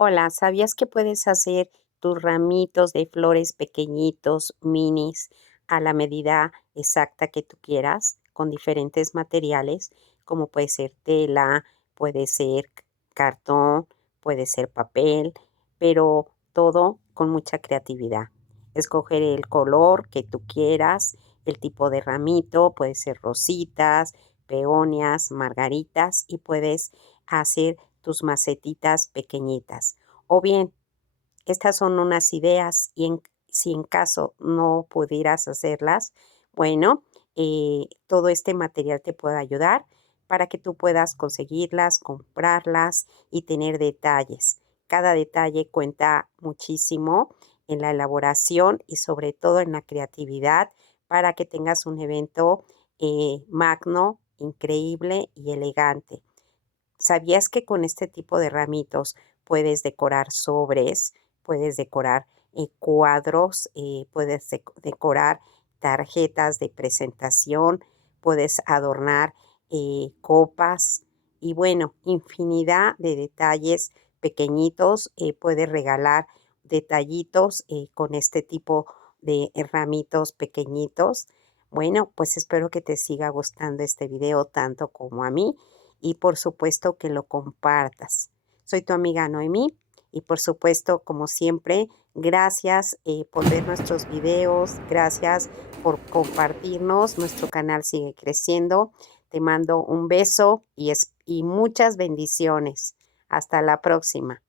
Hola, ¿sabías que puedes hacer tus ramitos de flores pequeñitos, minis, a la medida exacta que tú quieras, con diferentes materiales, como puede ser tela, puede ser cartón, puede ser papel, pero todo con mucha creatividad? Escoger el color que tú quieras, el tipo de ramito, puede ser rositas, peonias, margaritas y puedes hacer tus macetitas pequeñitas. O bien, estas son unas ideas y si en caso no pudieras hacerlas, bueno, todo este material te puede ayudar para que tú puedas conseguirlas, comprarlas y tener detalles. Cada detalle cuenta muchísimo en la elaboración y sobre todo en la creatividad para que tengas un evento magno, increíble y elegante. ¿Sabías que con este tipo de ramitos puedes decorar sobres, puedes decorar cuadros, puedes decorar tarjetas de presentación, puedes adornar copas y bueno, infinidad de detalles pequeñitos, puedes regalar detallitos con este tipo de ramitos pequeñitos? Bueno, pues espero que te siga gustando este video tanto como a mí y por supuesto que lo compartas. Soy tu amiga Noemí y por supuesto, como siempre, gracias por ver nuestros videos, gracias por compartirnos, nuestro canal sigue creciendo. Te mando un beso y muchas bendiciones. Hasta la próxima.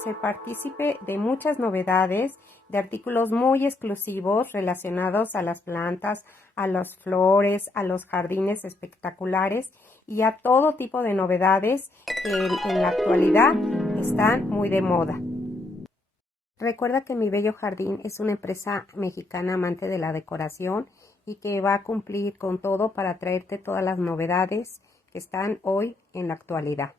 ser partícipe de muchas novedades, de artículos muy exclusivos relacionados a las plantas, a las flores, a los jardines espectaculares y a todo tipo de novedades que en la actualidad están muy de moda. Recuerda que Mi Bello Jardín es una empresa mexicana amante de la decoración y que va a cumplir con todo para traerte todas las novedades que están hoy en la actualidad.